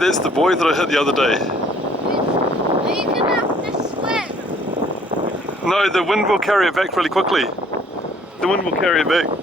There's the buoy that I hit the other day. Are you gonna have to swim? No, the wind will carry it back really quickly. The wind will carry it back.